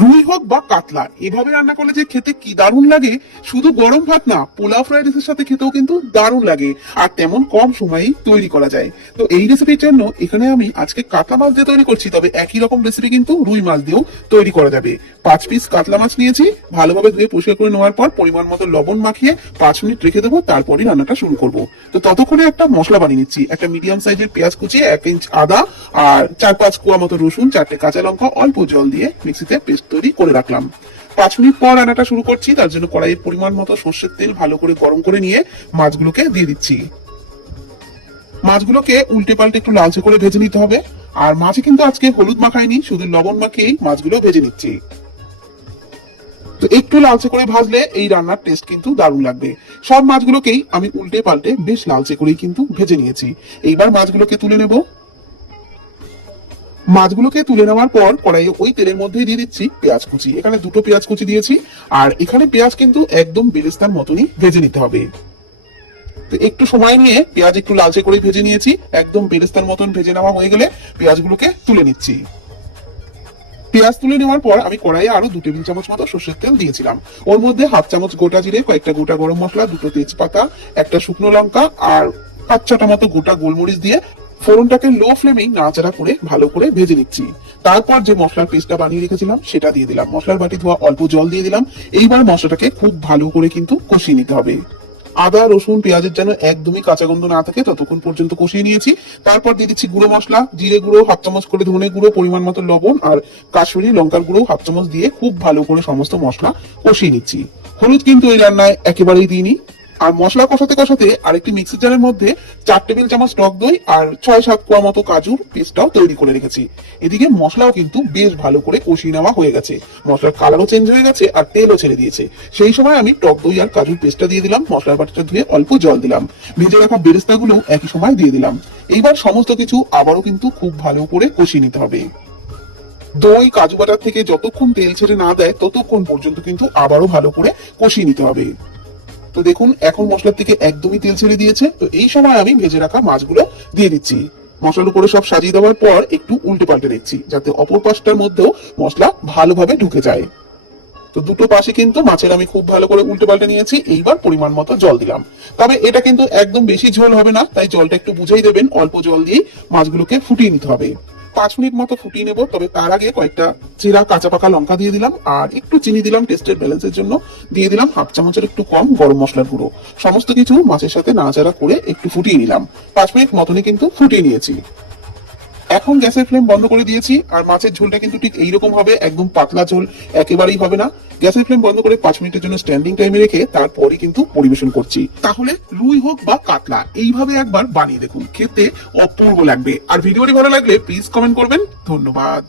রুই হোক বা কাতলা, এভাবে রান্না করলে যে খেতে কি দারুণ লাগে, শুধু গরম ভাত না, পোলাও ফ্রাইড রাইসের সাথে খেতেও কিন্তু দারুণ লাগে। আর তেমন কম সময়েই তৈরি করা যায়। তো এই রেসিপির জন্য এখানে আমি আজকে কাতলা মাছ দিয়ে তৈরি করছি, তবে একই রকম রেসিপি কিন্তু রুই মাছ দিয়েও তৈরি করা যাবে। পাঁচ পিস কাতলা মাছ নিয়েছি, ভালোভাবে ধুয়ে পরিষ্কার করে নেওয়ার পর পরিমাণ মতো লবণ মাখিয়ে পাঁচ মিনিট রেখে দেবো, তারপরই রান্নাটা শুরু করব। তো ততক্ষণে একটা মশলা বানিয়ে নিচ্ছি, একটা মিডিয়াম সাইজের পেঁয়াজ কুচিয়ে এক ইঞ্চ আদা, আর চার পাঁচ কুয়া মতো রসুন, চারটে কাঁচা লঙ্কা, অল্প জল দিয়ে মিক্সিতে পেস্ট তৈরি করে রাখলাম। পাঁচ মিনিট পর রান্নাটা শুরু করছি, তার জন্য কড়াইয়ের পরিমাণ মতো সর্ষের তেল ভালো করে গরম করে নিয়ে মাছগুলোকে দিয়ে দিচ্ছি। মাছগুলোকে উল্টে পাল্টে একটু লালচে করে ভেজে নিতে হবে। আর মাছে কিন্তু আজকে হলুদ মাখাইনি শুধু লবণ মাখিয়েই মাছগুলো ভেজে নিচ্ছি। তো একটু লালচে করে ভাজলে এই রান্নার টেস্ট কিন্তু দারুণ লাগবে। সব মাছগুলোকেই আমি উল্টে পাল্টে বেশ লালচে করেই কিন্তু ভেজে নিয়েছি। এইবার মাছগুলোকে তুলে নেব। মাছগুলোকে তুলে নেওয়ার পর কড়াইয়ে ওই তেলের মধ্যেই দিয়ে দিচ্ছি পেঁয়াজ কুচি। এখানে দুটো পেঁয়াজ কুচি দিয়েছি, আর এখানে পেঁয়াজ কিন্তু একদম বেরেস্তার মতনই ভেজে নিতে হবে। একটু সময় নিয়ে পেঁয়াজ একটু লালচে করে ভেজে নিয়েছি, একদম বেরেস্তার মতন ভেজে নেওয়া হয়ে গেলে পেঁয়াজগুলোকে তুলে নিচ্ছি। পেঁয়াজ তুলে নেওয়ার পর আমি কড়াইয়ে আরও দু টেবিল চামচ মতো সর্ষের তেল দিয়েছিলাম। ওর মধ্যে হাফ চামচ গোটা জিরে, কয়েকটা গোটা গরম মশলা, দুটো তেজপাতা, একটা শুকনো লঙ্কা, আর পাঁচ ছটা মতো গোটা গোলমরিচ দিয়ে ফোড়নটাকে লো ফ্লেমেই নাড়াচাড়া করে ভালো করে ভেজে নিচ্ছি। তারপর যে মশলার পেস্টটা বানিয়ে রেখেছিলাম, সেটা দিয়ে দিলাম। মশলার বাটি ধোয়া, অল্প জল দিয়ে দিলাম। এইবার মশলাটাকে খুব ভালো করে কিন্তু কষিয়ে নিতে হবে। আদা, রসুন, পেঁয়াজের যেন একদমই কাঁচা গন্ধ না থাকে, ততক্ষণ পর্যন্ত কষিয়ে নিয়েছি। তারপর দিয়ে দিচ্ছি গুঁড়ো মশলা, জিরে গুঁড়ো, হাফ চামচ করে ধনে গুঁড়ো, পরিমাণ মতো লবণ আর কাশ্মীরি লঙ্কার গুঁড়ো, হাফ চামচ দিয়ে খুব ভালো করে সমস্ত মশলা কষিয়ে নিচ্ছি। হলুদ কিন্তু এই রান্নায় একেবারেই দিইনি। আর মশলা কষাতে কষাতে আরেকটি মিক্সি জারের মধ্যে চার টেবিল চামচ টক দই আর ছয়, সাত কোয়া মতো কাজুর পেস্টটাও তৈরি করে রেখেছি। এদিকে মশলাও কিন্তু বেশ ভালো করে কষিয়ে নেওয়া হয়ে গেছে। মশলার কালারও চেঞ্জ হয়ে গেছে আর তেলও ছেড়ে দিয়েছে। সেই সময় আমি টক দই আর কাজুর পেস্টটা দিয়ে দিলাম, মশলার বাটিটা ধুয়ে অল্প জল দিলাম। ভেজে রাখা বেরেস্তাগুলো একই সময় দিয়ে দিলাম। এইবার সমস্ত কিছু আবারও কিন্তু খুব ভালো করে কষিয়ে নিতে হবে। দই, কাজু বাটার থেকে যতক্ষণ তেল ছেড়ে না দেয়, ততক্ষণ পর্যন্ত কিন্তু আবারও ভালো করে কষিয়ে নিতে হবে। তো দেখুন, এখন মশলার থেকে একদমই তেল ছেড়ে দিয়েছে। তো এই সময় আমি ভেজে রাখা মাছগুলো দিয়ে দিচ্ছি। মশলার উপরে সব সাজিয়ে দেওয়ার পর একটু উল্টে পাল্টে দিচ্ছি যাতে অপর পাশটার মধ্যেও মশলা ভালোভাবে ঢুকে যায়। তো দুটো পাশে কিন্তু মাছের আমি খুব ভালো করে উল্টে পাল্টে নিয়েছি, এইবার পরিমাণ মতো জল দিলাম। তবে এটা কিন্তু একদম বেশি ঝোল হবে না, তাই জলটা একটু বুঝেই দেবেন, অল্প জল দিয়ে মাছগুলোকে ফুটিয়ে নিতে হবে। পাঁচ মিনিট মতো ফুটিয়ে নেব, তবে তার আগে কয়েকটা চিরা কাঁচা পাকা লঙ্কা দিয়ে দিলাম, আর একটু চিনি দিলাম টেস্টের ব্যালেন্সের জন্য। দিয়ে দিলাম হাফ চামচের একটু কম গরম মশলার গুঁড়ো। সমস্ত কিছু মাছের সাথে নাড়াচাড়া করে একটু ফুটিয়ে নিলাম। পাঁচ মিনিট মতনই কিন্তু ফুটিয়ে নিয়েছি। এখন গ্যাসের ফ্লেম বন্ধ করে দিয়েছি, আর মাছের ঝোলটা কিন্তু ঠিক এইরকম হবে, একদম পাতলা ঝোল, একেবারেই হবে না। গ্যাসের ফ্লেম বন্ধ করে পাঁচ মিনিটের জন্য স্ট্যান্ডিং টাইমে রেখে তারপরে কিন্তু পরিবেশন করছি। তাহলে রুই হোক বা কাতলা, এইভাবে একবার বানিয়ে দেখুন, খেতে অপূর্ব লাগবে। আর ভিডিওটি ভালো লাগলে প্লিজ কমেন্ট করবেন। ধন্যবাদ।